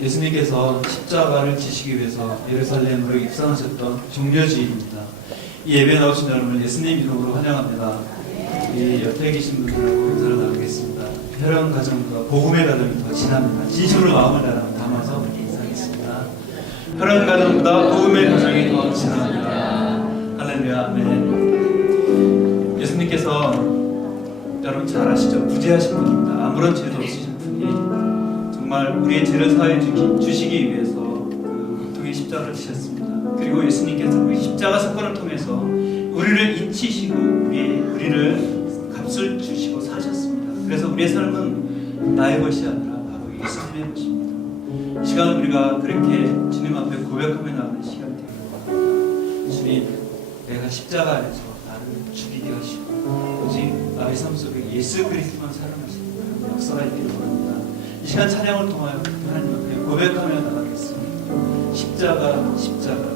예수님께서 십자가를 지시기 위해서 예루살렘으로 입성하셨던 종려주일입니다. 이 예배에 나오신 여러분을 예수님 이름으로 환영합니다. 이 옆에 계신 분들하고 인사를 나누겠습니다. 혈연 가정과 복음의 가정이 더 진합니다. 진심으로 마음을 담아서 인사하겠습니다. 혈연 가정보다 복음의 가정이 더 진합니다. 할렐루야, 아멘. 예수님께서 여러분 잘 아시죠? 무죄하신 분입니다. 아무런 죄도 없으신 분이 정말 우리의 죄를 사해 주시기 위해서 그 고통의 십자가를 지셨습니다. 그리고 예수님께서 그 십자가 사건을 통해서 우리를 잊히시고 우리를 값을 주시고 사셨습니다. 그래서 우리의 삶은 나의 것이 아니라 바로 예수님의 것입니다. 이 시간 우리가 그렇게 주님 앞에 고백하며 나가는 시간이 됩니다. 주님, 내가 십자가 안에서 나를 죽이게 하시고 오직 나의 삶 속에 예수 그리스도만 사랑하시는 역사가 있기를 원합니다. 이 시간 찬양을 통하여 하나님 앞에 고백하며 나가겠습니다. 십자가, 십자가.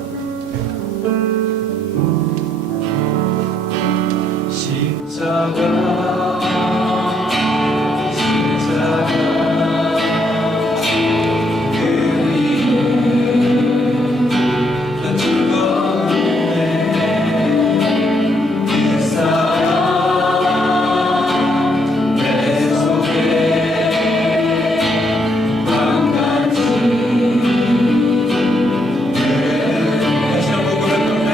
십자가, 십자가, 그 위에 나 죽었네. 그 사랑 내 속에 강같이 다시 한번 고백합니다.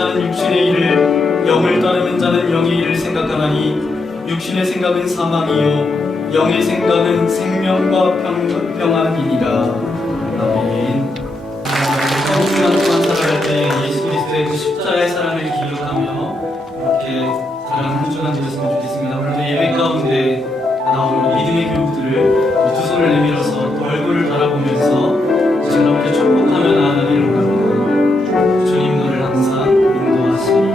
자는 육신의 일을, 영을 따르는 자는 영의 일을 생각하나니 육신의 생각은 사망이요 영의 생각은 생명과 평안이니라. 아멘. 처음 시간 동안 살아갈 때 예수 그리스도의 그 십자가의 사랑을 기억하며 이렇게 사랑을 한 주간 되었으면 좋겠습니다. 오늘도 예배 가운데 나오는 믿음의 교우들을 두 손을 내밀어서 또 얼굴을 바라보면서 지금 함께 축복하며 나아가기를 원합니다. 주님 너를 항상 인도하시리.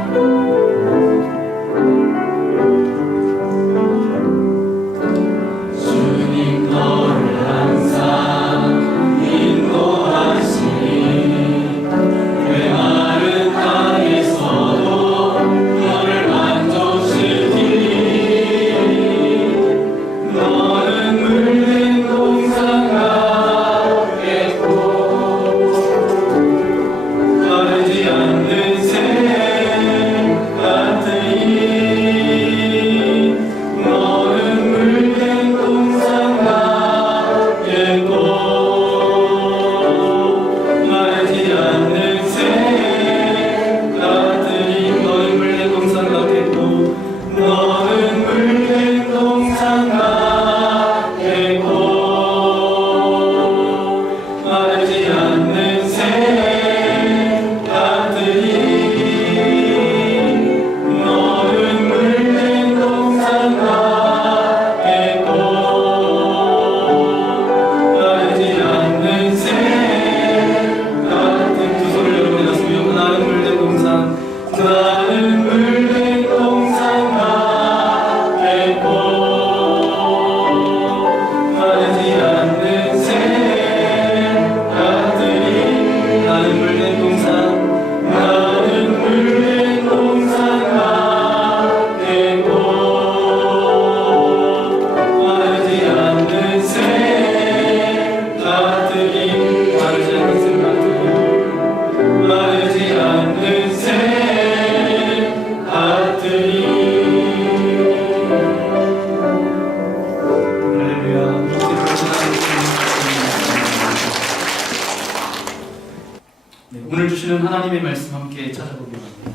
오늘 주시는 하나님의 말씀 함께 찾아보기로 합니다.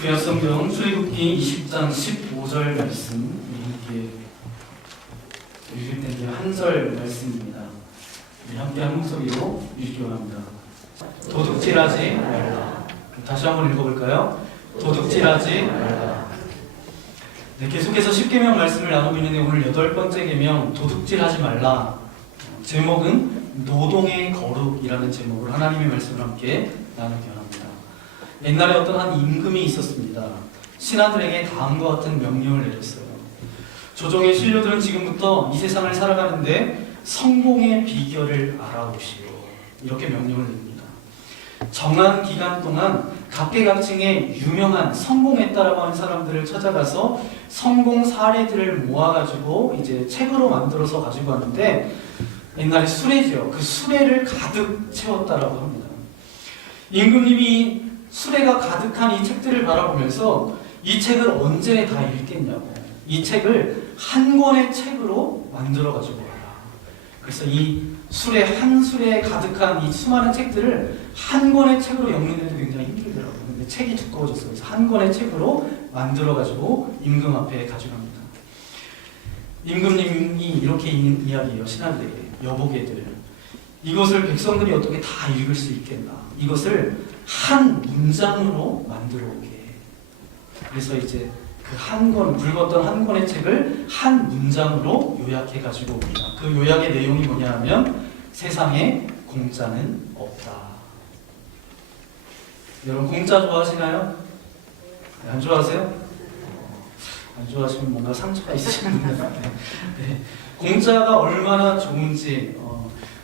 구약성경 출애굽기 20장 15절 말씀 함께 읽을 텐데요. 한 절 말씀입니다. 함께 한 목소리로 읽기 원합니다. 도둑질하지 말라. 다시 한번 읽어볼까요? 도둑질하지 말라. 네, 계속해서 10계명 말씀을 나누고 있는데 오늘 8번째 계명 도둑질하지 말라. 제목은 노동의 거룩이라는 제목으로 하나님의 말씀을 함께 나누기 원합니다. 옛날에 어떤 한 임금이 있었습니다. 신하들에게 다음과 같은 명령을 내렸어요. 조정의 신료들은 지금부터 이 세상을 살아가는데 성공의 비결을 알아오시오. 이렇게 명령을 냅니다. 정한 기간 동안 각계각층의 유명한 성공했다라고 하는 사람들을 찾아가서 성공 사례들을 모아가지고 이제 책으로 만들어서 가지고 왔는데 옛날에 수레죠. 그 수레를 가득 채웠다라고 합니다. 임금님이 수레가 가득한 이 책들을 바라보면서 이 책을 언제 다 읽겠냐고, 이 책을 한 권의 책으로 만들어 가지고 와라. 그래서 이 수레 한 수레에 가득한 이 수많은 책들을 한 권의 책으로 엮는데도 굉장히 힘들더라고요. 근데 책이 두꺼워졌어요. 그래서 한 권의 책으로 만들어 가지고 임금 앞에 가져갑니다. 임금님이 이렇게 이야기해요. 신하들에게. 여보게들, 이것을 백성들이 어떻게 다 읽을 수 있겠나? 이것을 한 문장으로 만들어 오게. 그래서 이제 그 한 권, 굵었던 한 권의 책을 한 문장으로 요약해 가지고 옵니다. 그 요약의 내용이 뭐냐 하면 세상에 공짜는 없다. 여러분 공짜 좋아하시나요? 안 좋아하세요? 안 좋아하시면 뭔가 상처가 있으시는 분들 같아요. 네. 공짜가 얼마나 좋은지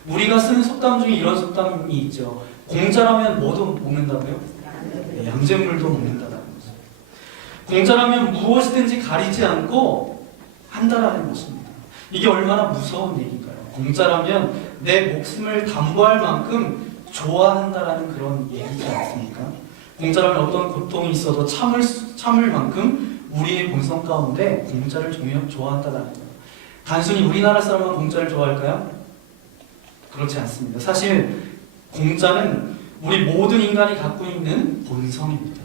우리가 쓰는 속담 중에 이런 속담이 있죠. 공짜라면 뭐도 먹는다고요? 네, 양잿물도 먹는다는 거죠. 공짜라면 무엇이든지 가리지 않고 한다라는 것입니다. 이게 얼마나 무서운 얘기인가요? 공짜라면 내 목숨을 담보할 만큼 좋아한다라는 그런 얘기지 않습니까? 공짜라면 어떤 고통이 있어도 참을 만큼 우리의 본성 가운데 공짜를 좋아한다라는 거예요. 단순히 우리나라 사람만 공짜를 좋아할까요? 그렇지 않습니다. 사실 공짜는 우리 모든 인간이 갖고 있는 본성입니다.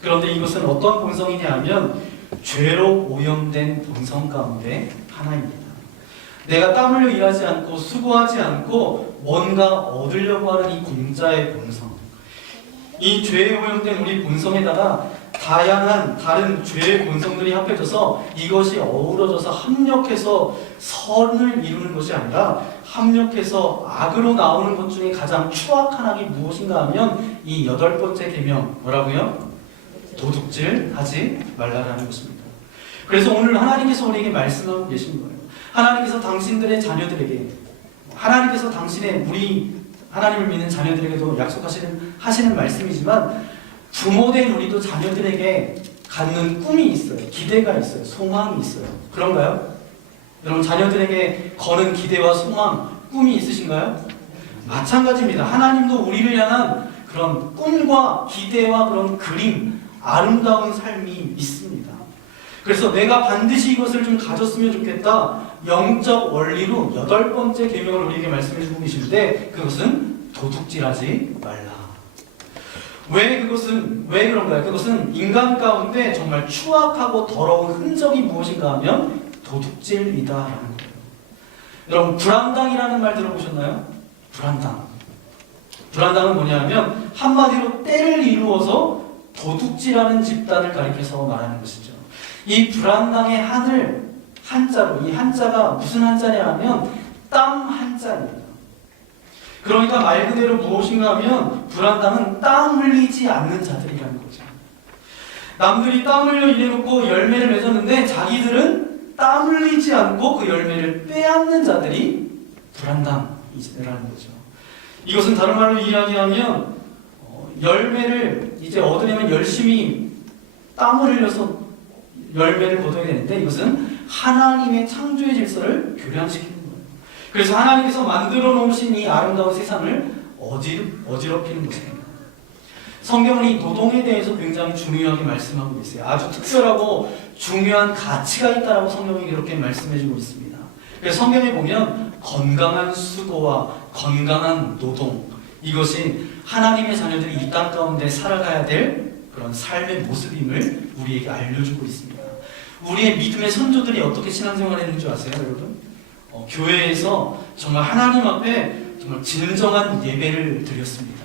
그런데 이것은 어떤 본성이냐 하면 죄로 오염된 본성 가운데 하나입니다. 내가 땀 흘려 일하지 않고 수고하지 않고 뭔가 얻으려고 하는 이 공자의 본성, 이 죄에 오염된 우리 본성에다가 다양한 다른 죄의 본성들이 합해져서 이것이 어우러져서 합력해서 선을 이루는 것이 아니라 합력해서 악으로 나오는 것 중에 가장 추악한 악이 무엇인가 하면 이 8번째 계명, 뭐라고요? 도둑질 하지 말라라는 것입니다. 그래서 오늘 하나님께서 우리에게 말씀하고 계신 거예요. 하나님께서 당신들의 자녀들에게, 하나님께서 당신의 우리 하나님을 믿는 자녀들에게도 하시는 말씀이지만, 부모된 우리도 자녀들에게 갖는 꿈이 있어요. 기대가 있어요. 소망이 있어요. 그런가요? 여러분, 자녀들에게 거는 기대와 소망, 꿈이 있으신가요? 마찬가지입니다. 하나님도 우리를 향한 그런 꿈과 기대와 그런 그림, 아름다운 삶이 있습니다. 그래서 내가 반드시 이것을 좀 가졌으면 좋겠다. 영적 원리로 8번째 계명을 우리에게 말씀해 주고 계신데, 그것은 도둑질하지 말라. 왜 그런가요? 그것은 인간 가운데 정말 추악하고 더러운 흔적이 무엇인가 하면 도둑질이다라는 거예요. 여러분, 불안당이라는 말 들어보셨나요? 불안당은 뭐냐 하면 한마디로 때를 이루어서 도둑질하는 집단을 가리켜서 말하는 것이죠. 이 불안당의 한자로, 이 한자가 무슨 한자냐 하면 땀 한자입니다. 그러니까 말 그대로 무엇인가 하면 불안당은 땀 흘리지 않는 자들이라는 거죠. 남들이 땀 흘려 일해놓고 열매를 맺었는데 자기들은 땀 흘리지 않고 그 열매를 빼앗는 자들이 불안당이라는 거죠. 이것은 다른 말로 이야기하면 열매를 이제 얻으려면 열심히 땀을 흘려서 열매를 거둬야 되는데, 이것은 하나님의 창조의 질서를 교량시키는 거예요. 그래서 하나님께서 만들어 놓으신 이 아름다운 세상을 어지럽히는 것입니다. 성경은 이 노동에 대해서 굉장히 중요하게 말씀하고 있어요. 아주 특별하고 중요한 가치가 있다라고 성경이 그렇게 말씀해주고 있습니다. 그래서 성경에 보면 건강한 수고와 건강한 노동, 이것이 하나님의 자녀들이 이 땅 가운데 살아가야 될 그런 삶의 모습임을 우리에게 알려주고 있습니다. 우리의 믿음의 선조들이 어떻게 신앙생활을 했는지 아세요, 여러분? 교회에서 정말 하나님 앞에 정말 진정한 예배를 드렸습니다.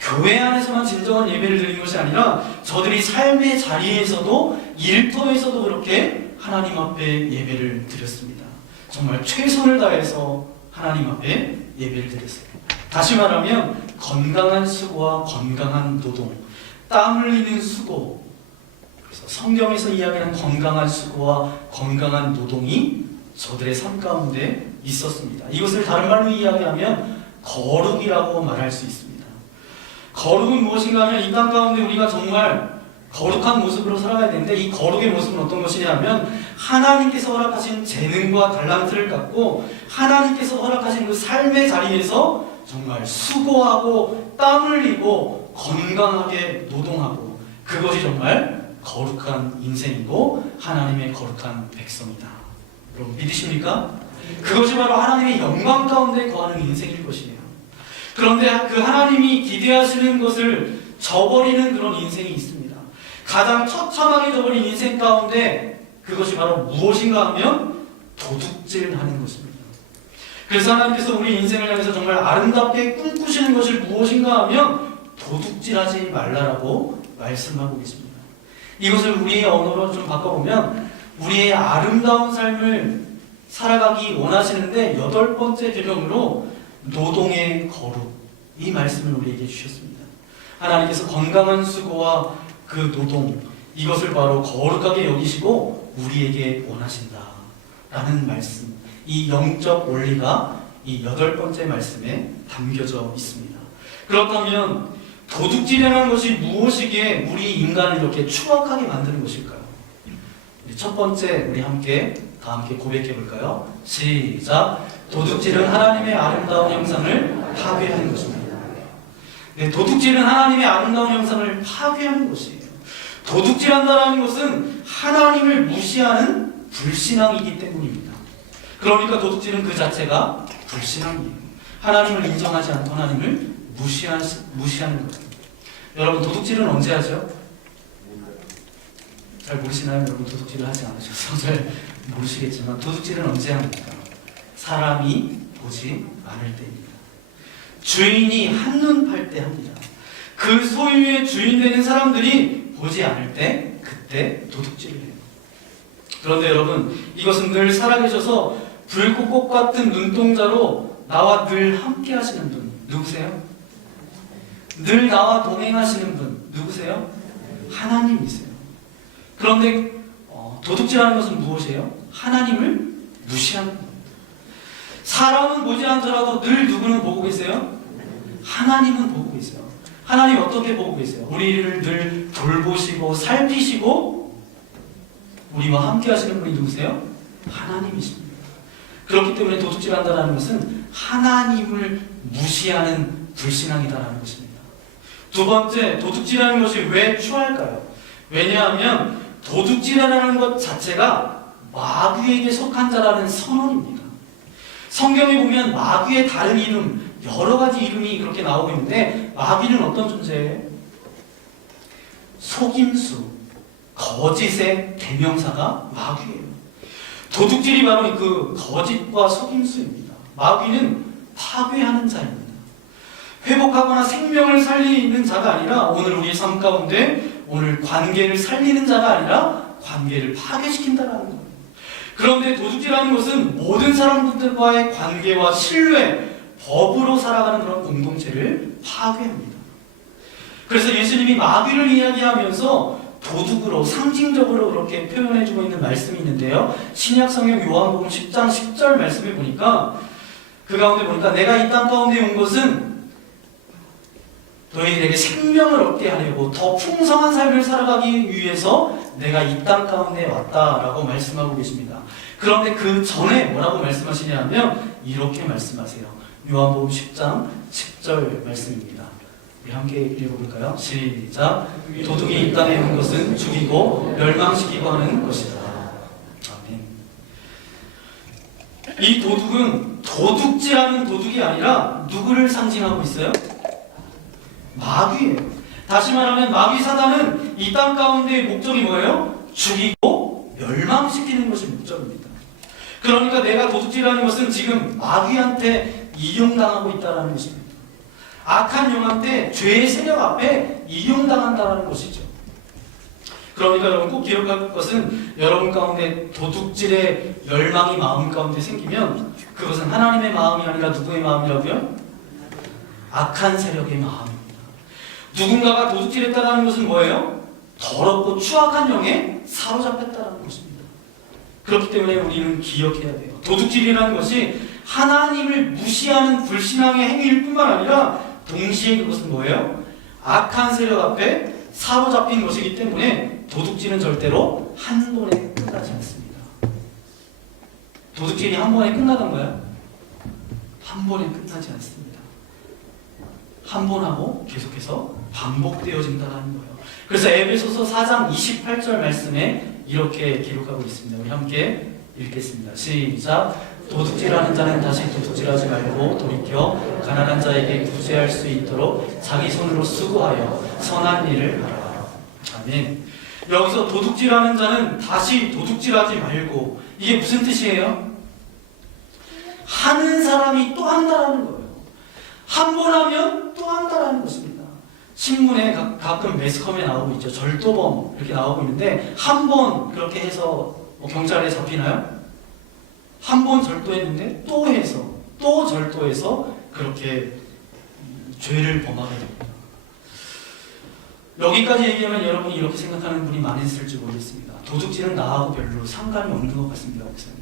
교회 안에서만 진정한 예배를 드린 것이 아니라 저들이 삶의 자리에서도, 일터에서도 그렇게 하나님 앞에 예배를 드렸습니다. 정말 최선을 다해서 하나님 앞에 예배를 드렸어요. 다시 말하면 건강한 수고와 건강한 노동, 땀 흘리는 수고, 그래서 성경에서 이야기하는 건강한 수고와 건강한 노동이 저들의 삶 가운데 있었습니다. 이것을 다른 말로 이야기하면 거룩이라고 말할 수 있습니다. 거룩은 무엇인가 하면 이 땅 가운데 우리가 정말 거룩한 모습으로 살아가야 되는데, 이 거룩의 모습은 어떤 것이냐 하면 하나님께서 허락하신 재능과 달란트를 갖고 하나님께서 허락하신 그 삶의 자리에서 정말 수고하고 땀 흘리고 건강하게 노동하고, 그것이 정말 거룩한 인생이고 하나님의 거룩한 백성이다. 여러분, 믿으십니까? 그것이 바로 하나님의 영광 가운데 거하는 인생일 것이에요. 그런데 그 하나님이 기대하시는 것을 저버리는 그런 인생이 있습니다. 가장 처참하게 저버린 인생 가운데 그것이 바로 무엇인가 하면 도둑질하는 것입니다. 그래서 하나님께서 우리 인생을 향해서 정말 아름답게 꿈꾸시는 것이 무엇인가 하면 도둑질하지 말라라고 말씀하고 계십니다. 이것을 우리의 언어로 좀 바꿔보면 우리의 아름다운 삶을 살아가기 원하시는데 8번째 계명으로 노동의 거룩, 이 말씀을 우리에게 주셨습니다. 하나님께서 건강한 수고와 그 노동, 이것을 바로 거룩하게 여기시고 우리에게 원하신다라는 말씀, 이 영적 원리가 이 8번째 말씀에 담겨져 있습니다. 그렇다면 도둑질이라는 것이 무엇이기에 우리 인간을 이렇게 추악하게 만드는 것일까요? 첫 번째, 우리 다 함께 고백해 볼까요? 시작! 도둑질은 하나님의 아름다운 형상을 파괴하는 것입니다. 네, 도둑질은 하나님의 아름다운 형상을 파괴하는 것이에요. 도둑질한다는 것은 하나님을 무시하는 불신앙이기 때문입니다. 그러니까 도둑질은 그 자체가 불신앙이에요. 하나님을 인정하지 않고 하나님을 무시하는 거예요. 여러분 도둑질은 언제 하죠? 잘 모르시나요? 여러분 도둑질을 하지 않으셔서 잘 모르시겠지만 도둑질은 언제 합니까? 사람이 보지 않을 때입니다. 주인이 한눈 팔 때 합니다. 그 소유의 주인 되는 사람들이 보지 않을 때 그때 도둑질을 해요. 그런데 여러분 이것은 늘 살아계셔서 불꽃꽃 같은 눈동자로 나와 늘 함께 하시는 분 누구세요? 늘 나와 동행하시는 분 누구세요? 하나님이세요. 그런데 도둑질하는 것은 무엇이에요? 하나님을 무시하는 겁니다. 사람은 보지 않더라도 늘 누구는 보고 계세요? 하나님은 보고 계세요. 하나님 어떻게 보고 계세요? 우리를 늘 돌보시고 살피시고 우리와 함께 하시는 분이 누구세요? 하나님이십니다. 그렇기 때문에 도둑질한다는 것은 하나님을 무시하는 불신앙이다라는 것입니다. 두 번째, 도둑질하는 것이 왜 추할까요? 왜냐하면 도둑질하는 것 자체가 마귀에게 속한 자라는 선언입니다. 성경에 보면 마귀의 다른 이름, 여러 가지 이름이 그렇게 나오고 있는데 마귀는 어떤 존재예요? 속임수, 거짓의 대명사가 마귀예요. 도둑질이 바로 그 거짓과 속임수입니다. 마귀는 파괴하는 자입니다. 회복하거나 생명을 살리는 자가 아니라 오늘 우리의 삶 가운데 오늘 관계를 살리는 자가 아니라 관계를 파괴시킨다라는 거예요. 그런데 도둑질하는 것은 모든 사람들과의 관계와 신뢰, 법으로 살아가는 그런 공동체를 파괴합니다. 그래서 예수님이 마귀를 이야기하면서 도둑으로 상징적으로 그렇게 표현해주고 있는 말씀이 있는데요. 신약성경 요한복음 10장 10절 말씀을 보니까 그 가운데 보니까 내가 이 땅 가운데 온 것은 너희들에게 생명을 얻게 하려고 더 풍성한 삶을 살아가기 위해서 내가 이 땅 가운데 왔다라고 말씀하고 계십니다. 그런데 그 전에 뭐라고 말씀하시냐면 이렇게 말씀하세요. 요한복음 10장 10절 말씀입니다. 우리 함께 읽어볼까요? 시작. 도둑이 이 땅에 온 것은 죽이고 멸망시키고 하는 것이다. 아멘. 이 도둑은 도둑질하는 도둑이 아니라 누구를 상징하고 있어요? 마귀예요. 다시 말하면 마귀 사단은 이 땅 가운데의 목적이 뭐예요? 죽이고 멸망시키는 것이 목적입니다. 그러니까 내가 도둑질하는 것은 지금 마귀한테 이용당하고 있다는 것입니다. 악한 영한테 죄의 세력 앞에 이용당한다는 것이죠. 그러니까 여러분 꼭 기억할 것은 여러분 가운데 도둑질의 열망이 마음 가운데 생기면 그것은 하나님의 마음이 아니라 누구의 마음이라고요? 악한 세력의 마음입니다. 누군가가 도둑질했다는 것은 뭐예요? 더럽고 추악한 영에 사로잡혔다는 것입니다. 그렇기 때문에 우리는 기억해야 돼요. 도둑질이라는 것이 하나님을 무시하는 불신앙의 행위일 뿐만 아니라 동시에 그것은 뭐예요? 악한 세력 앞에 사로잡힌 것이기 때문에 도둑질은 절대로 한 번에 끝나지 않습니다. 도둑질이 한 번에 끝나던가요? 한 번에 끝나지 않습니다. 한 번 하고 계속해서 반복되어진다는 거예요. 그래서 에베소서 4장 28절 말씀에 이렇게 기록하고 있습니다. 우리 함께 읽겠습니다. 시작. 도둑질하는 자는 다시 도둑질하지 말고 돌이켜 가난한 자에게 구제할 수 있도록 자기 손으로 수고하여 선한 일을 하라. 아멘. 여기서 도둑질하는 자는 다시 도둑질하지 말고 이게 무슨 뜻이에요? 하는 사람이 또 한다라는 거예요. 한 번 하면 또 한다라는 것입니다. 신문에 가끔 매스컴에 나오고 있죠. 절도범 이렇게 나오고 있는데 한 번 그렇게 해서 경찰에 잡히나요? 한 번 절도했는데 또 해서 또 절도해서 그렇게 죄를 범하게 됩니다. 여기까지 얘기하면 여러분이 이렇게 생각하는 분이 많이 있을지 모르겠습니다. 도둑질은 나하고 별로 상관이 없는 것 같습니다. 목사님.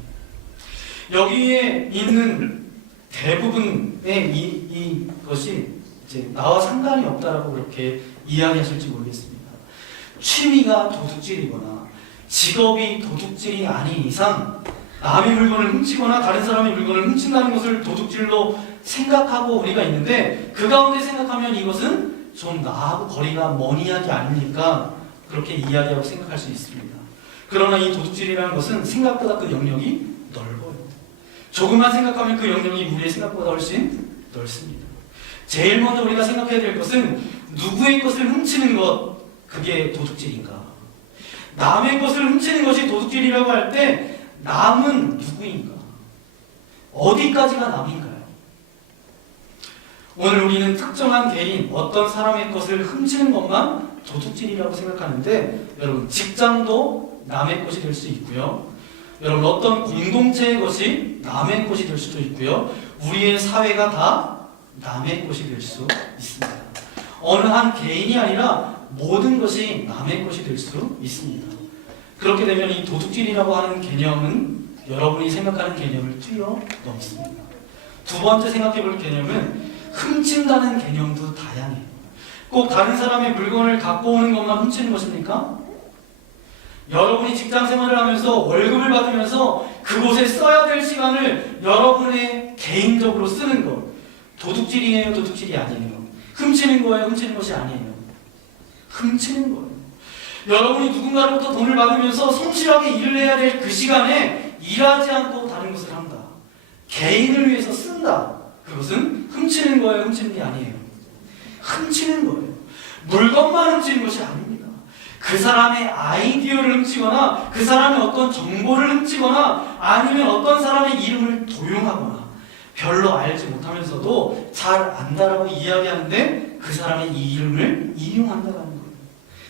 여기에 있는 대부분의 이것이 이제 나와 상관이 없다라고 그렇게 이야기하실지 모르겠습니다. 취미가 도둑질이거나 직업이 도둑질이 아닌 이상 남의 물건을 훔치거나 다른 사람의 물건을 훔친다는 것을 도둑질로 생각하고 우리가 있는데 그 가운데 생각하면 이것은 좀 나하고 거리가 먼 이야기 아닙니까? 그렇게 이야기하고 생각할 수 있습니다. 그러나 이 도둑질이라는 것은 생각보다 그 영역이 넓어요. 조금만 생각하면 그 영역이 우리의 생각보다 훨씬 넓습니다. 제일 먼저 우리가 생각해야 될 것은 누구의 것을 훔치는 것, 그게 도둑질인가? 남의 것을 훔치는 것이 도둑질이라고 할 때 남은 누구인가? 어디까지가 남인가요? 오늘 우리는 특정한 개인, 어떤 사람의 것을 훔치는 것만 도둑질이라고 생각하는데, 여러분, 직장도 남의 것이 될 수 있고요. 여러분, 어떤 공동체의 것이 남의 것이 될 수도 있고요. 우리의 사회가 다 남의 것이 될 수 있습니다. 어느 한 개인이 아니라 모든 것이 남의 것이 될 수 있습니다. 그렇게 되면 이 도둑질이라고 하는 개념은 여러분이 생각하는 개념을 뛰어넘습니다. 두 번째 생각해 볼 개념은 훔친다는 개념도 다양해요. 꼭 다른 사람의 물건을 갖고 오는 것만 훔치는 것입니까? 여러분이 직장 생활을 하면서 월급을 받으면서 그곳에 써야 될 시간을 여러분의 개인적으로 쓰는 것, 도둑질이에요, 도둑질이 아니에요? 훔치는 거예요, 훔치는 것이 아니에요? 훔치는 거예요. 여러분이 누군가로부터 돈을 받으면서 성실하게 일을 해야 될 그 시간에 일하지 않고 다른 것을 한다. 개인을 위해서 쓴다. 그것은 훔치는 거예요, 훔치는 게 아니에요? 훔치는 거예요. 물건만 훔치는 것이 아닙니다. 그 사람의 아이디어를 훔치거나 그 사람의 어떤 정보를 훔치거나 아니면 어떤 사람의 이름을 도용하거나 별로 알지 못하면서도 잘 안다라고 이야기하는데 그 사람의 이 이름을 이용한다는 거예요.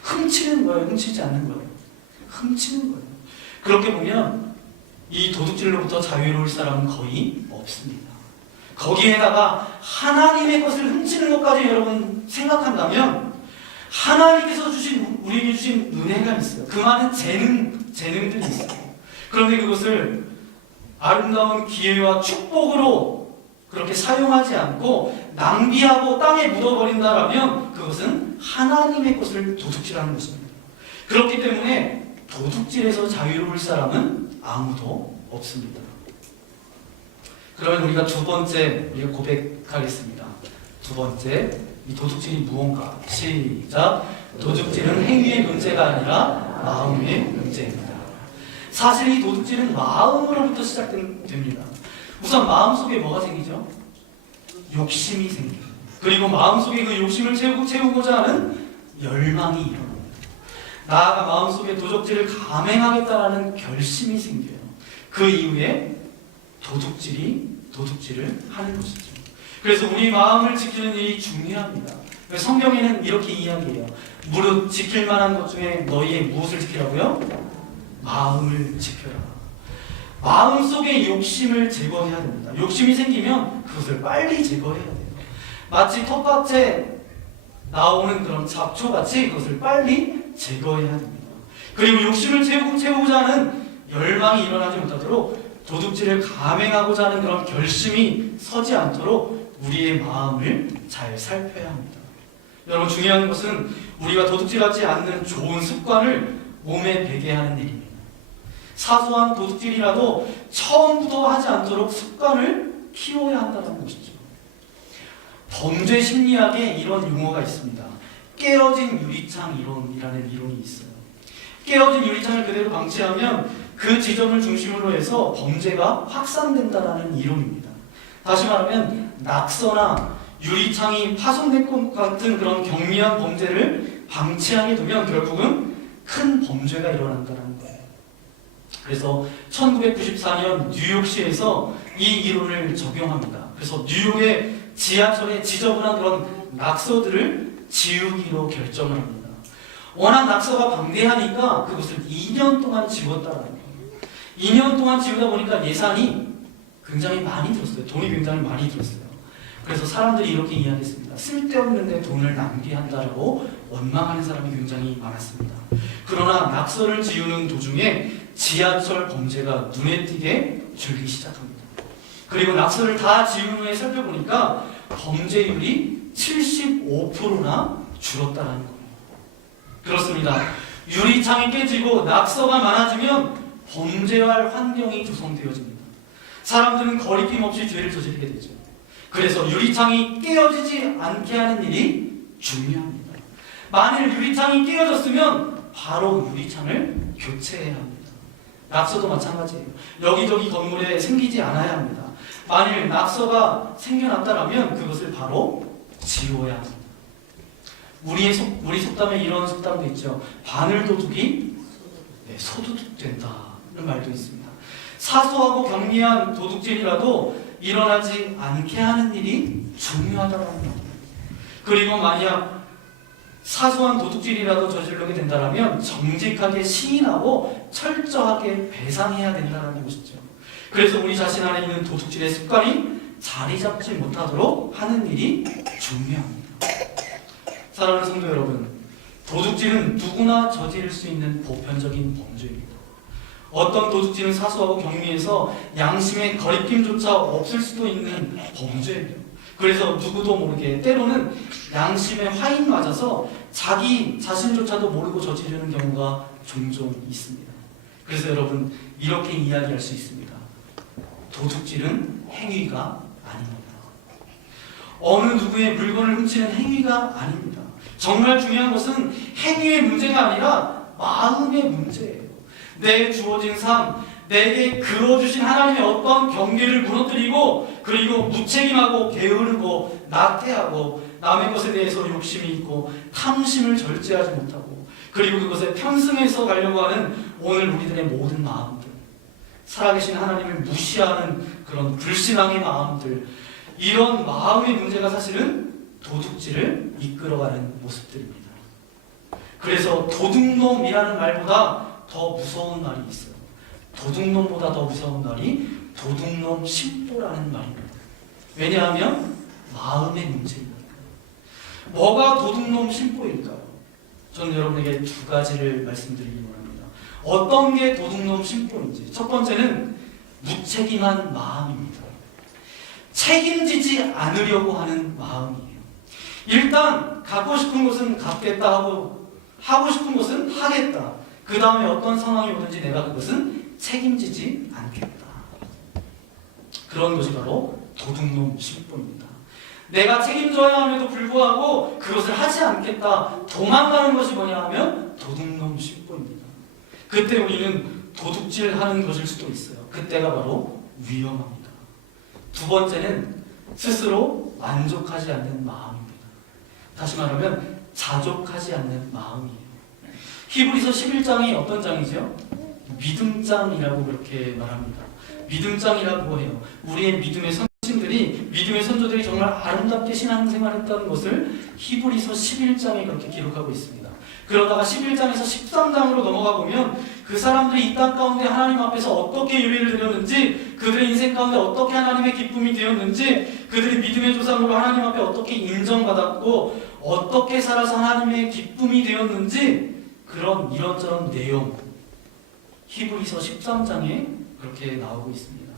훔치는 거예요, 훔치지 않는 거예요? 훔치는 거예요. 그렇게 보면 이 도둑질로부터 자유로울 사람은 거의 없습니다. 거기에다가 하나님의 것을 훔치는 것까지 여러분 생각한다면 하나님께서 우리에게 주신 은혜가 있어요. 그 많은 재능들이 있어요. 그런데 그것을 아름다운 기회와 축복으로 그렇게 사용하지 않고 낭비하고 땅에 묻어버린다라면 그것은 하나님의 것을 도둑질하는 것입니다. 그렇기 때문에 도둑질에서 자유로울 사람은 아무도 없습니다. 그러면 우리가 두 번째 우리가 고백하겠습니다. 두 번째, 이 도둑질이 무언가? 시작. 도둑질은 행위의 문제가 아니라 마음의 문제입니다. 사실 이 도둑질은 마음으로부터 시작됩니다. 우선 마음속에 뭐가 생기죠? 욕심이 생겨요. 그리고 마음속에 그 욕심을 채우고자 하는 열망이 일어납니다. 나아가 마음속에 도둑질을 감행하겠다라는 결심이 생겨요. 그 이후에 도둑질을 하는 것이죠. 그래서 우리 마음을 지키는 일이 중요합니다. 성경에는 이렇게 이야기해요. 무릇 지킬 만한 것 중에 너희의 무엇을 지키라고요? 마음을 지켜라. 마음속의 욕심을 제거해야 됩니다. 욕심이 생기면 그것을 빨리 제거해야 돼요. 마치 텃밭에 나오는 그런 잡초같이 그것을 빨리 제거해야 됩니다. 그리고 욕심을 채우고자 하는 열망이 일어나지 못하도록 도둑질을 감행하고자 하는 그런 결심이 서지 않도록 우리의 마음을 잘 살펴야 합니다. 여러분, 중요한 것은 우리가 도둑질하지 않는 좋은 습관을 몸에 배게 하는 일입니다. 사소한 도둑질이라도 처음부터 하지 않도록 습관을 키워야 한다는 것이죠. 범죄 심리학에 이런 용어가 있습니다. 깨어진 유리창 이론이라는 이론이 있어요. 깨어진 유리창을 그대로 방치하면 그 지점을 중심으로 해서 범죄가 확산된다는 이론입니다. 다시 말하면 낙서나 유리창이 파손된 것 같은 그런 경미한 범죄를 방치하게 두면 결국은 큰 범죄가 일어난다는 거예요. 그래서 1994년 뉴욕시에서 이 이론을 적용합니다. 그래서 뉴욕의 지하철에 지저분한 그런 낙서들을 지우기로 결정을 합니다. 워낙 낙서가 방대하니까 그것을 2년 동안 지웠다라는 거예요. 2년 동안 지우다 보니까 예산이 굉장히 많이 들었어요. 돈이 굉장히 많이 들었어요. 그래서 사람들이 이렇게 이야기했습니다. 쓸데없는데 돈을 낭비한다라고 원망하는 사람이 굉장히 많았습니다. 그러나 낙서를 지우는 도중에 지하철 범죄가 눈에 띄게 줄기 시작합니다. 그리고 낙서를 다 지운 후에 살펴보니까 범죄율이 75%나 줄었다는 거예요. 그렇습니다. 유리창이 깨지고 낙서가 많아지면 범죄할 환경이 조성되어집니다. 사람들은 거리낌 없이 죄를 저지르게 되죠. 그래서 유리창이 깨어지지 않게 하는 일이 중요합니다. 만일 유리창이 깨어졌으면 바로 유리창을 교체해야 합니다. 낙서도 마찬가지예요. 여기저기 건물에 생기지 않아야 합니다. 만일 낙서가 생겨났다면 그것을 바로 지워야 합니다. 우리 속담에 이런 속담도 있죠. 바늘도둑이 소도둑된다는 말도 있습니다. 사소하고 경미한 도둑질이라도 일어나지 않게 하는 일이 중요하다는 겁니다. 그리고 만약 사소한 도둑질이라도 저지르게 된다면 정직하게 시인하고 철저하게 배상해야 된다는 것이죠. 그래서 우리 자신 안에 있는 도둑질의 습관이 자리 잡지 못하도록 하는 일이 중요합니다. 사랑하는 성도 여러분, 도둑질은 누구나 저지를 수 있는 보편적인 범죄입니다. 어떤 도둑질은 사소하고 경미해서 양심의 거리낌조차 없을 수도 있는 범죄예요. 그래서 누구도 모르게 때로는 양심에 화인 맞아서 자기 자신조차도 모르고 저지르는 경우가 종종 있습니다. 그래서 여러분, 이렇게 이야기할 수 있습니다. 도둑질은 행위가 아닙니다. 어느 누구의 물건을 훔치는 행위가 아닙니다. 정말 중요한 것은 행위의 문제가 아니라 마음의 문제예요. 내 주어진 삶, 내게 그어주신 하나님의 어떤 경계를 무너뜨리고, 그리고 무책임하고 게으르고 나태하고 남의 것에 대해서 욕심이 있고 탐심을 절제하지 못하고, 그리고 그것에 편승해서 가려고 하는 오늘 우리들의 모든 마음들, 살아계신 하나님을 무시하는 그런 불신앙의 마음들, 이런 마음의 문제가 사실은 도둑질을 이끌어가는 모습들입니다. 그래서 도둑놈이라는 말보다 더 무서운 말이 있어요. 도둑놈보다 더 무서운 말이 도둑놈 심보라는 말입니다. 왜냐하면 마음의 문제입니다. 뭐가 도둑놈 심보일까요? 저는 여러분에게 두 가지를 말씀드리기 원합니다. 어떤 게 도둑놈 심보인지. 첫 번째는 무책임한 마음입니다. 책임지지 않으려고 하는 마음이에요. 일단 갖고 싶은 것은 갖겠다 하고 싶은 것은 하겠다. 그 다음에 어떤 상황이 오든지 내가 그것은 책임지지 않겠다. 그런 것이 바로 도둑놈 심보입니다. 내가 책임져야 함에도 불구하고 그것을 하지 않겠다, 도망가는 것이 뭐냐 하면 도둑놈 심보입니다. 그때 우리는 도둑질하는 것일 수도 있어요. 그때가 바로 위험합니다. 두 번째는 스스로 만족하지 않는 마음입니다. 다시 말하면 자족하지 않는 마음이에요. 히브리서 11장이 어떤 장이죠? 믿음장이라고 그렇게 말합니다. 믿음장이라고 해요. 우리의 믿음의 선진들이, 믿음의 선조들이 정말 아름답게 신앙생활했다는 것을 히브리서 11장에 그렇게 기록하고 있습니다. 그러다가 11장에서 13장으로 넘어가 보면 그 사람들이 이 땅 가운데 하나님 앞에서 어떻게 예배를 드렸는지, 그들의 인생 가운데 어떻게 하나님의 기쁨이 되었는지, 그들이 믿음의 조상으로 하나님 앞에 어떻게 인정받았고 어떻게 살아서 하나님의 기쁨이 되었는지, 그런 이런저런 내용 히브리서 13장에 그렇게 나오고 있습니다.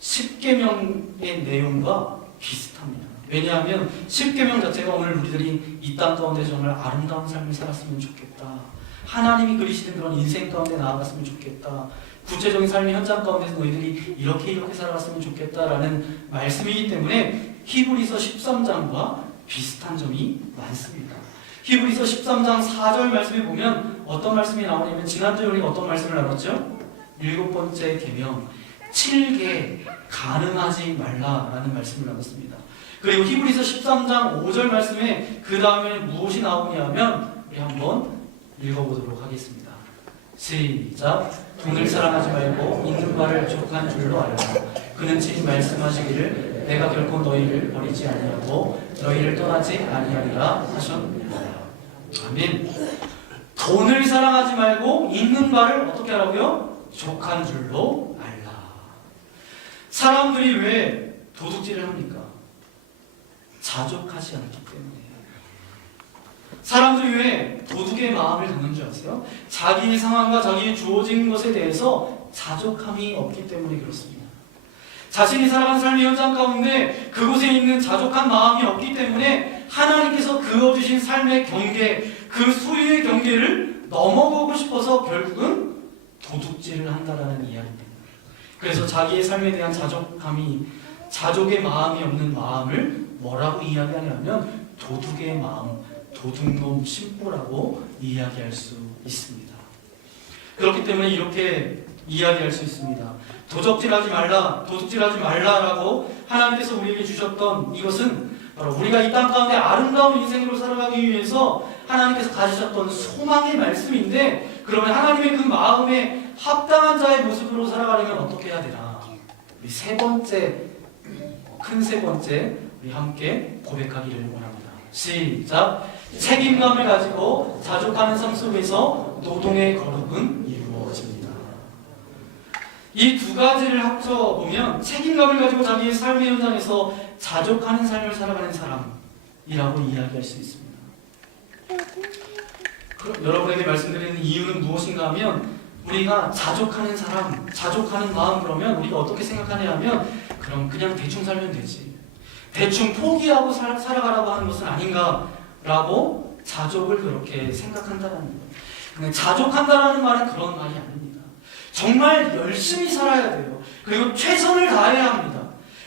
10계명의 내용과 비슷합니다. 왜냐하면 10계명 자체가 오늘 우리들이 이 땅 가운데 정말 아름다운 삶을 살았으면 좋겠다, 하나님이 그리시는 그런 인생 가운데 나아갔으면 좋겠다, 구체적인 삶의 현장 가운데서 너희들이 이렇게 살아갔으면 좋겠다라는 말씀이기 때문에 히브리서 13장과 비슷한 점이 많습니다. 히브리서 13장 4절 말씀에 보면 어떤 말씀이 나오냐면, 지난주에 우리가 어떤 말씀을 나눴죠? 7번째 계명 7개 간음하지 말라라는 말씀을 나눴습니다. 그리고 히브리서 13장 5절 말씀에 그 다음에 무엇이 나오냐 하면 우리 한번 읽어보도록 하겠습니다. 시작. 돈을 사랑하지 말고 있는 바를 족한 줄로 알라. 그는 친히 말씀하시기를 내가 결코 너희를 버리지 아니하고 너희를 떠나지 아니하리라 하셨느니라. 아멘. 돈을 사랑하지 말고 있는 바를 어떻게 하라고요? 족한 줄로 알라. 사람들이 왜 도둑질을 합니까? 자족하지 않기 때문에. 사람들이 왜 도둑의 마음을 갖는 줄 아세요? 자기의 상황과 자기의 주어진 것에 대해서 자족함이 없기 때문에 그렇습니다. 자신이 살아간 삶의 현장 가운데 그곳에 있는 자족한 마음이 없기 때문에 하나님께서 그어주신 삶의 경계, 그 소유의 경계를 넘어가고 싶어서 결국은 도둑질을 한다라는 이야기입니다. 그래서 자기의 삶에 대한 자족의 마음이 없는 마음을 뭐라고 이야기하냐면 도둑의 마음, 도둑놈 심보라고 이야기할 수 있습니다. 그렇기 때문에 이렇게 이야기할 수 있습니다. 도둑질하지 말라라고 하나님께서 우리에게 주셨던 이것은 바로 우리가 이 땅 가운데 아름다운 인생으로 살아가기 위해서 하나님께서 가지셨던 소망의 말씀인데, 그러면 하나님의 그 마음에 합당한 자의 모습으로 살아가려면 어떻게 해야 되나? 우리 세 번째, 큰 세 번째, 우리 함께 고백하기를 원합니다. 시작! 책임감을 가지고 자족하는 삶 속에서 노동의 거룩은 이루어집니다. 이 두 가지를 합쳐보면 책임감을 가지고 자기의 삶의 현장에서 자족하는 삶을 살아가는 사람이라고 이야기할 수 있습니다. 그럼 여러분에게 말씀드리는 이유는 무엇인가 하면, 우리가 자족하는 사람, 자족하는 마음, 그러면 우리가 어떻게 생각하냐 하면, 그럼 그냥 대충 살면 되지, 대충 포기하고 살아가라고 하는 것은 아닌가라고 자족을 그렇게 생각한다는 거예요. 근데 자족한다라는 말은 그런 말이 아닙니다. 정말 열심히 살아야 돼요. 그리고 최선을 다해야 합니다.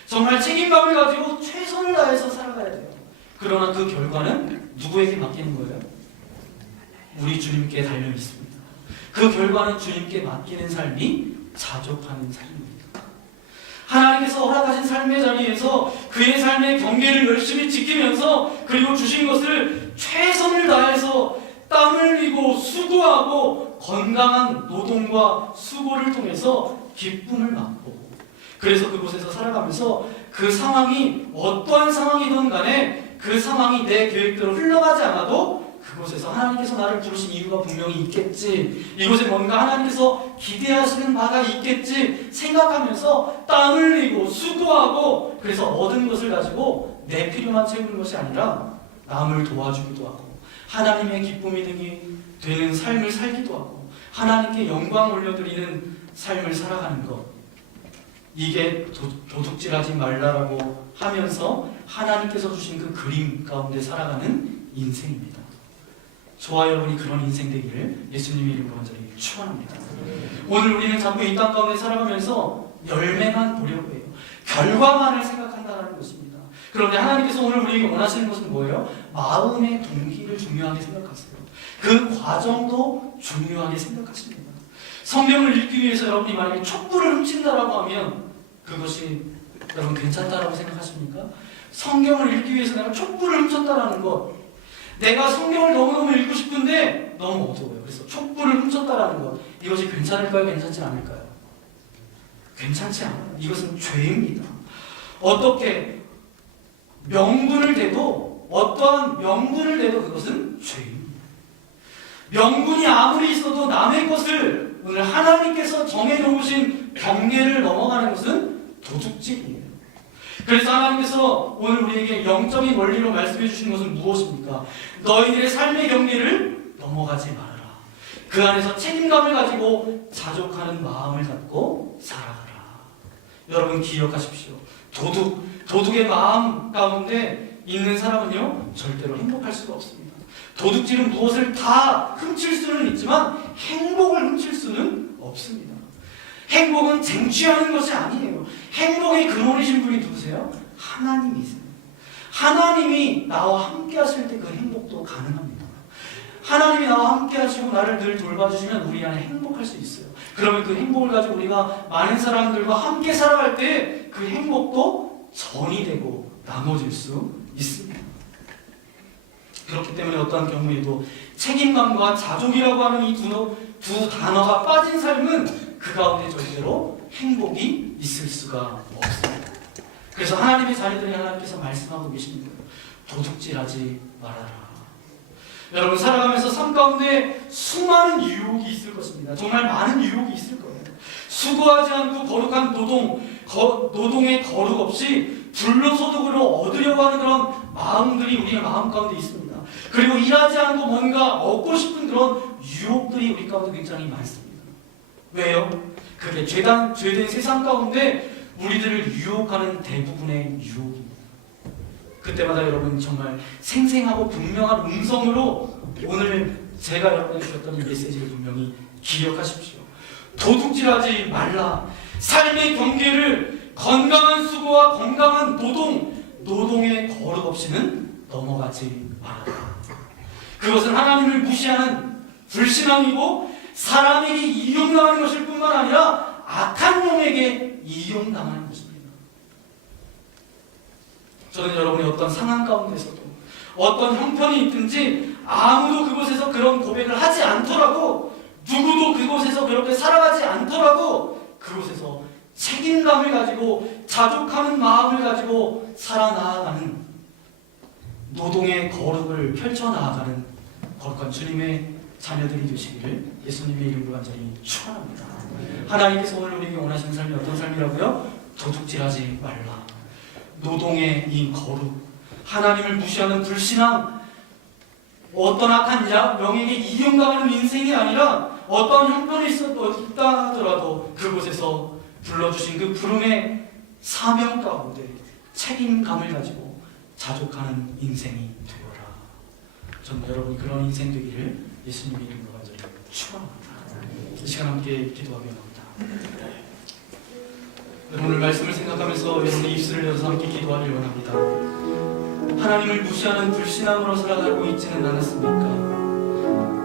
정말 책임감을 가지고 최선을 다해서 살아가야 돼요. 그러나 그 결과는 누구에게 맡기는 거예요? 우리 주님께 달려 있습니다. 그 결과는 주님께 맡기는 삶이 자족하는 삶입니다. 하나님께서 허락하신 삶의 자리에서 그의 삶의 경계를 열심히 지키면서, 그리고 주신 것을 최선을 다해서 땀 흘리고 수고하고 건강한 노동과 수고를 통해서 기쁨을 맛보고, 그래서 그곳에서 살아가면서 그 상황이 어떠한 상황이든 간에 그 상황이 내 계획대로 흘러가지 않아도 그곳에서 하나님께서 나를 부르신 이유가 분명히 있겠지, 이곳에 뭔가 하나님께서 기대하시는 바가 있겠지 생각하면서 땀 흘리고 수고하고, 그래서 얻은 것을 가지고 내 필요만 채우는 것이 아니라 남을 도와주기도 하고 하나님의 기쁨이 되는 삶을 살기도 하고 하나님께 영광 올려드리는 삶을 살아가는 것, 이게 도둑질하지 말라라고 하면서 하나님께서 주신 그 그림 가운데 살아가는 인생입니다. 저와 여러분이 그런 인생 되기를 예수님의 이름으로 간절히 축원합니다. 오늘 우리는 자꾸 이 땅 가운데 살아가면서 열매만 보려고 해요. 결과만을 생각한다는 것입니다. 그런데 하나님께서 오늘 우리에게 원하시는 것은 뭐예요? 마음의 동기를 중요하게 생각하세요. 그 과정도 중요하게 생각하십니다. 성경을 읽기 위해서 여러분이 만약에 촛불을 훔친다라고 하면 그것이 여러분 괜찮다라고 생각하십니까? 성경을 읽기 위해서 내가 촛불을 훔쳤다라는 것, 내가 성경을 너무너무 읽고 싶은데 너무 어두워요. 그래서 촛불을 훔쳤다라는 것, 이것이 괜찮을까요? 괜찮지 않을까요? 괜찮지 않아요. 이것은 죄입니다. 어떻게 명분을 대도, 어떠한 명분을 대도 그것은 죄입니다. 명분이 아무리 있어도 남의 것을, 오늘 하나님께서 정해놓으신 경계를 넘어가는 것은 도둑질이에요. 그래서 하나님께서 오늘 우리에게 영적인 원리로 말씀해 주신 것은 무엇입니까? 너희들의 삶의 경계를 넘어가지 말아라. 그 안에서 책임감을 가지고 자족하는 마음을 갖고 살아가라. 여러분 기억하십시오. 도둑의 마음 가운데 있는 사람은요, 절대로 행복할 수가 없습니다. 도둑질은 무엇을 다 훔칠 수는 있지만 행복을 훔칠 수는 없습니다. 행복은 쟁취하는 것이 아니에요. 행복의 근원이신 분이 누구세요? 하나님이세요. 하나님이 나와 함께 하실 때 그 행복도 가능합니다. 하나님이 나와 함께 하시고 나를 늘 돌봐주시면 우리 안에 행복할 수 있어요. 그러면 그 행복을 가지고 우리가 많은 사람들과 함께 살아갈 때 그 행복도 전이 되고 나눠질 수 있습니다. 그렇기 때문에 어떠한 경우에도 책임감과 자족이라고 하는 이 두 단어가 빠진 삶은 그 가운데 절대로 행복이 있을 수가 없습니다. 그래서 하나님의 자녀들이 하나님께서 말씀하고 계시는 거예요. 도둑질하지 말아라. 여러분 살아가면서 삶 가운데 수많은 유혹이 있을 것입니다. 정말 많은 유혹이 있을 거예요. 수고하지 않고 거룩한 노동의 거룩 없이 불로소득으로 얻으려고 하는 그런 마음들이 우리의 마음 가운데 있습니다. 그리고 일하지 않고 뭔가 얻고 싶은 그런 유혹들이 우리 가운데 굉장히 많습니다. 왜요? 그게 죄된 세상 가운데 우리들을 유혹하는 대부분의 유혹입니다. 그때마다 여러분 정말 생생하고 분명한 음성으로 오늘 제가 여러분에게 주셨던 이 메시지를 분명히 기억하십시오. 도둑질하지 말라. 삶의 경계를 건강한 수고와 건강한 노동의 거룩 없이는 넘어가지 말아라. 그것은 하나님을 무시하는 불신앙이고 사람에게 이용당하는 것일 뿐만 아니라 악한 영에게 이용당하는 것입니다. 저는 여러분이 어떤 상황 가운데서도 어떤 형편이 있든지 아무도 그곳에서 그런 고백을 하지 않더라도, 누구도 그곳에서 그렇게 살아가지 않더라도 그곳에서 책임감을 가지고 자족하는 마음을 가지고 살아나가는, 노동의 거룩을 펼쳐나가는 거룩한 주님의 자녀들이 되시기를 예수님의 이름으로 간절히 축원합니다. 하나님께서 오늘 우리에게 원하시는 삶이 어떤 삶이라고요? 도둑질하지 말라. 노동의 이 거룩, 하나님을 무시하는 불신앙, 어떤 악한 명에게 이용당하는 인생이 아니라 어떤 형편이 있다 하더라도 그곳에서 불러주신 그 부름의 사명 가운데 책임감을 가지고 자족하는 인생이 되어라. 저는 여러분 그런 인생 되기를 예수님의 이름으로 간절히 축원합니다. 이 시간 함께 기도하며 나옵니다. 오늘 말씀을 생각하면서 여러분의 입술을 열어서 함께 기도하길 원합니다. 하나님을 무시하는 불신앙으로 살아가고 있지는 않았습니까?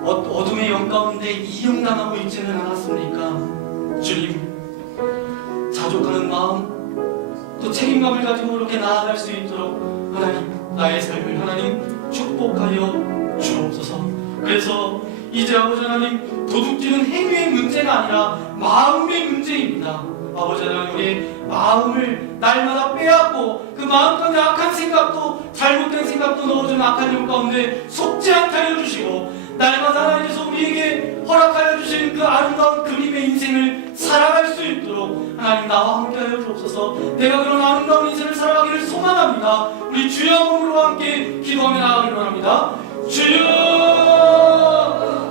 어둠의 영 가운데 이용당하고 있지는 않았습니까? 주님, 자족하는 마음, 또 책임감을 가지고 이렇게 나아갈 수 있도록 하나님, 나의 삶을 하나님 축복하여 주옵소서. 그래서 이제 아버지 하나님, 도둑질은 행위의 문제가 아니라 마음의 문제입니다. 아버지 하나님, 우리의 마음을 날마다 빼앗고 그 마음 가운데 악한 생각도, 잘못된 생각도 넣어주는 악한 영 가운데 속지 않게 하여 주시고, 날마다 하나님께서 우리에게 허락하여 주신 그 아름다운 그림의 인생을 살아갈 수 있도록 하나님 나와 함께 하여 주옵소서. 내가 그런 아름다운 인생을 살아가기를 소망합니다. 우리 주여 한번으로 함께 기도하며 나아가기를 원합니다. 주여!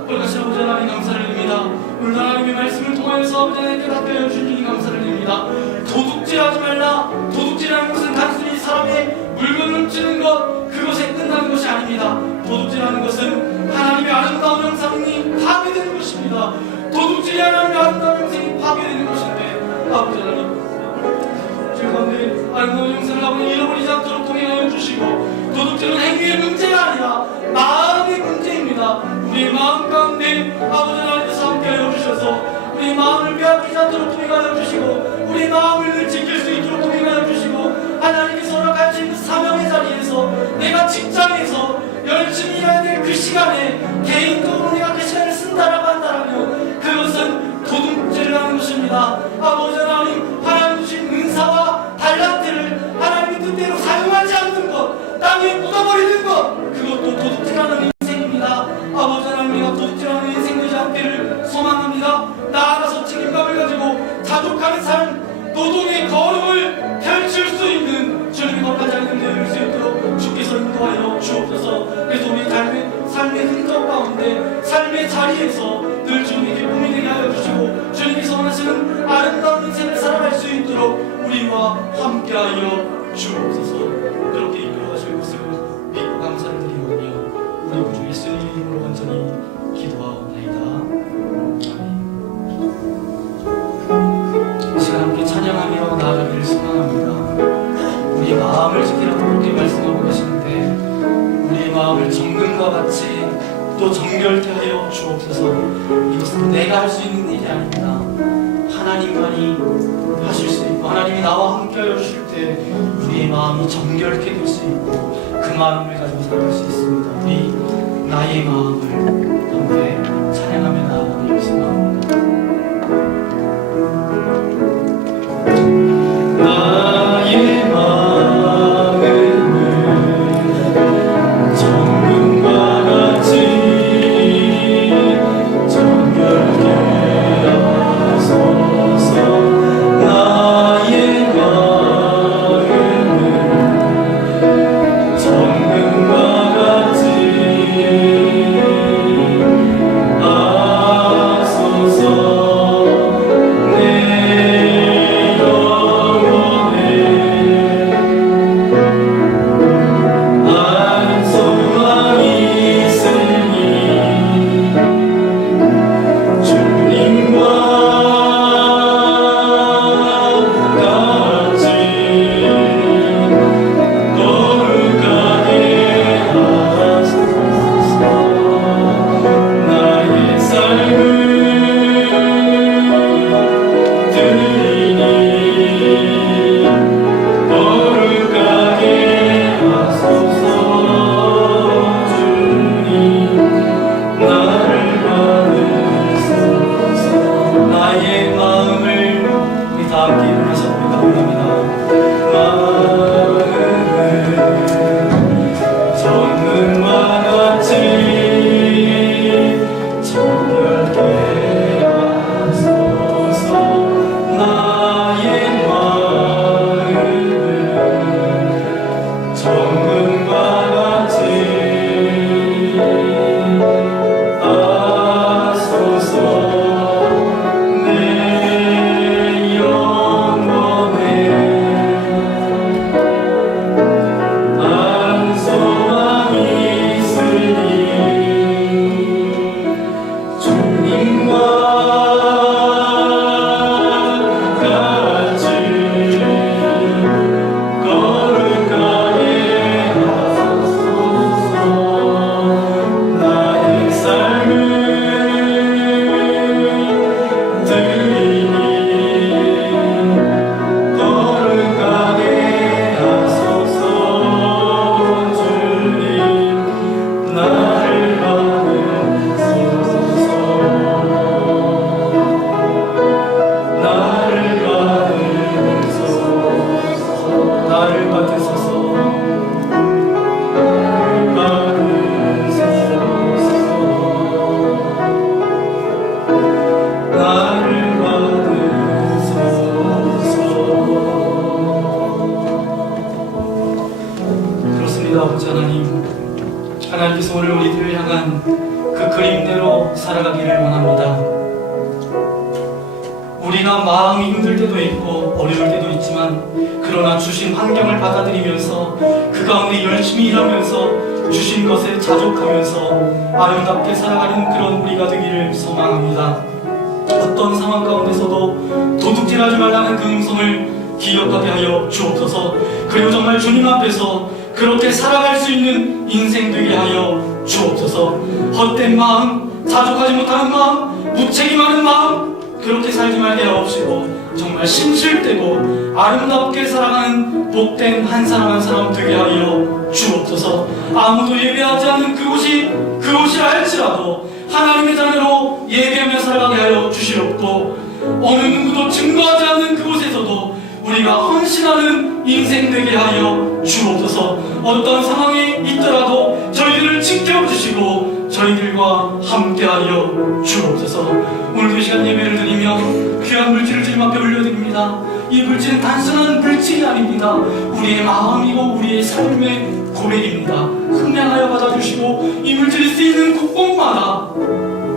올가시 아버지 하나님 감사를 드립니다. 오늘 하나님의 말씀을 통하여서 아버지 하나님께 답변해 주신 주님 감사를 드립니다. 도둑질하지 말라. 도둑질하는 것은 단순히 사람의 물건을 훔치는 것, 그것에 끝나는 것이 아닙니다. 도둑질하는 것은 하나님의 아름다운 형상이 파괴되는 것입니다. 도둑질이 하나님의 아름다운 형상이 파괴되는 것인데, 아버지 하나님, 주 가운데 아름다운 형상을 아버지 잃어버리지 않도록 동행하여 주시고, 도둑질은 행위의 문제가 아니라 마음의 문제입니다. 우리의 마음 가운데 아버지 하나님께서 함께하여 주셔서 우리의 마음을 빼앗기지 않도록 동행하여 주시고, 우리의 마음을 늘 지킬 수 있도록 동행하여 주시고, 하나님께서 허락하여 주신 그 사명의 자리에서, 내가 직장에서 열심히 일해야 될 그 시간에 개인적으로 내가 그 시간을 쓴다라고 한다면 그것은 도둑질을 하는 것입니다. 아버지 하나님, 하나님 주신 은사와 달란트를 하나님의 뜻대로 사용하지 않는 것, 땅에 묻어버리는 것, 그것도 도둑질하는 인생입니다. 아버지 하나님, 우리가 도둑질하는 인생 되지 않기를 소망합니다. 나아가서 책임감을 가지고 자족하는 삶, 노동의 거룩을 펼칠 수 있는 주님의 거룩한 자리를 내릴 수 있도록 주께서 인도하여 주옵소서. 그래서 우리 삶의 흔적 가운데, 삶의 자리에서 늘 주님의 기쁨이 되게 하여 주시고, 주님께서 원하시는 아름다운 인생을 살아갈 수 있도록 우리와 함께하여 주옵소서. 그렇게 이끌어가실 것을 믿고 감사를 드리오며 우리 구주 예수님 이름으로 간절히 기도하옵나이다. 아멘. 이 시간 함께 찬양하며 나아가기를 소망합니다. 우리 마음을 지키라고 그렇게 말씀하고 계시는데, 우리의 마음을 정금과 같이 또 정결케 하여 주옵소서. 이것은 내가 할 수 있는 일이 아닙니다. 하나님만이 하실 수 있고, 하나님이 나와 함께 하여 주실 때 우리의 마음이 정결케 될 수 있고, 그 마음을 가지고 살아갈 수 있습니다. 우리 나의 마음을 함께 찬양하며 나아가기를 소망합니다. 나의 마음을 정금과 같이 정결케 하소서. 나의 마음을 정금과 같이 그림대로 살아가기를 원합니다. 우리가 마음이 힘들 때도 있고 어려울 때도 있지만 그러나 주신 환경을 받아들이면서 그 가운데 열심히 일하면서 주신 것에 자족하면서 아름답게 살아가는 그런 우리가 되기를 소망합니다. 어떤 상황 가운데서도 도둑질하지 말라는 그 음성을 기억하게 하여 주옵소서. 그리고 정말 주님 앞에서 그렇게 살아갈 수 있는 인생 되게 하여 주옵소서. 헛된 마음, 자족하지 못하는 마음, 무책임하는 마음 그렇게 살지 말게 하옵시고 정말 신실되고 아름답게 살아가는 복된 한 사람 한 사람 되게 하여 주옵소서. 아무도 예배하지 않는 그곳이라 할지라도 하나님의 자녀로 예배하며 살아가게 하여 주시옵고 어느 누구도 증거하지 않는 그곳에서도 우리가 헌신하는 인생 되게 하여 주옵소서. 어떤 상황이 있더라도 저희들을 지켜주시고 저희들과 함께하여 주옵소서. 오늘도 이 시간 예배를 드리며 귀한 물질을 주님 앞에 올려드립니다. 이 물질은 단순한 물질이 아닙니다. 우리의 마음이고 우리의 삶의 고백입니다. 흥량하여 받아주시고 이 물질이 쓰이는 곳곳마다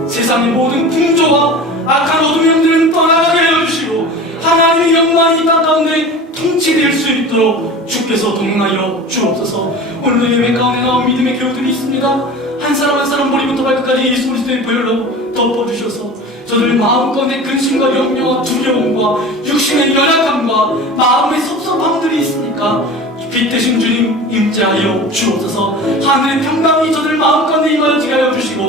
세상의 모든 풍조와 악한 어둠의 영들은 떠나가게 해주시고 하나님의 영광이 이 땅 가운데 통치될 수 있도록 주께서 동행하여 주옵소서. 오늘도 예배 가운데 나온 믿음의 교우들이 있습니다. 한 사람 한 사람 머리부터 발끝까지 예수 그리스도의 보혈로 덮어주셔서 저들 마음 가운데 근심과 염려와 두려움과 육신의 연약함과 마음의 섭섭함들이 있으니까 빛 대신 주님 임재하여 주옵소서. 하늘의 평강이 저들 마음 가운데 임하여지게 하여 주시고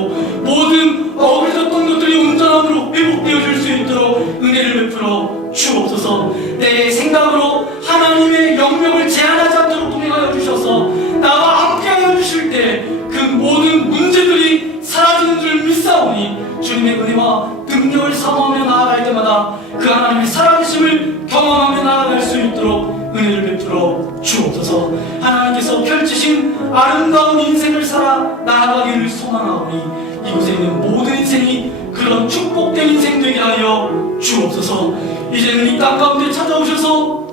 모든 어그러졌던 것들이 온전함으로 회복되어 줄 수 있도록 은혜를 베풀어 주옵소서. 내 생각으로 하나님의 영역을 제한하지 않도록 동행하여 주셔서 나와 함께하여 주실 때 그 모든 문제들이 사라지는 줄 믿사오니 주님의 은혜와 능력을 사모하며 나아갈 때마다 그 하나님의 살아계심을 경험하며 나아갈 수 있도록 은혜를 베풀어 주옵소서. 하나님께서 펼치신 아름다운 인생을 살아 나아가기를 소망하오니 이곳에 있는 모든 인생이 그런 축복된 인생 되게 하여 주옵소서. 이제는 이 땅 가운데 찾아오셔서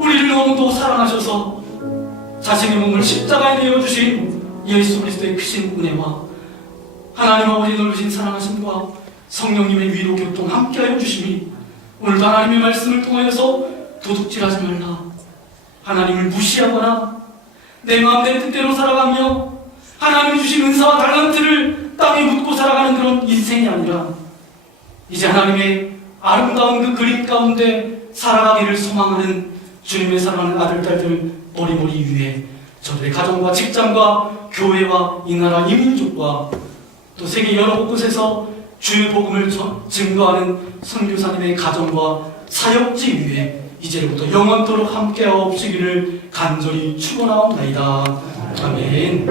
우리를 너무도 사랑하셔서 자신의 몸을 십자가에 내어주신 예수 그리스도의 크신 은혜와 하나님 아버지 넓으신 사랑하심과 성령님의 위로 교통 함께하여 주심이 오늘도 하나님의 말씀을 통하여서 도둑질하지 말라, 하나님을 무시하거나 내 마음 내 뜻대로 살아가며 하나님이 주신 은사와 달란트를 땅에 묻고 살아가는 그런 인생이 아니라 이제 하나님의 아름다운 그 그림 가운데 살아가기를 소망하는 주님의 사랑하는 아들, 딸들 머리머리 위에 저들의 가정과 직장과 교회와 이 나라 이 민족과 또 세계 여러 곳에서 주의 복음을 증거하는 선교사님의 가정과 사역지 위에 이제부터 영원토록 함께하옵시기를 간절히 축원하옵나이다. 아멘.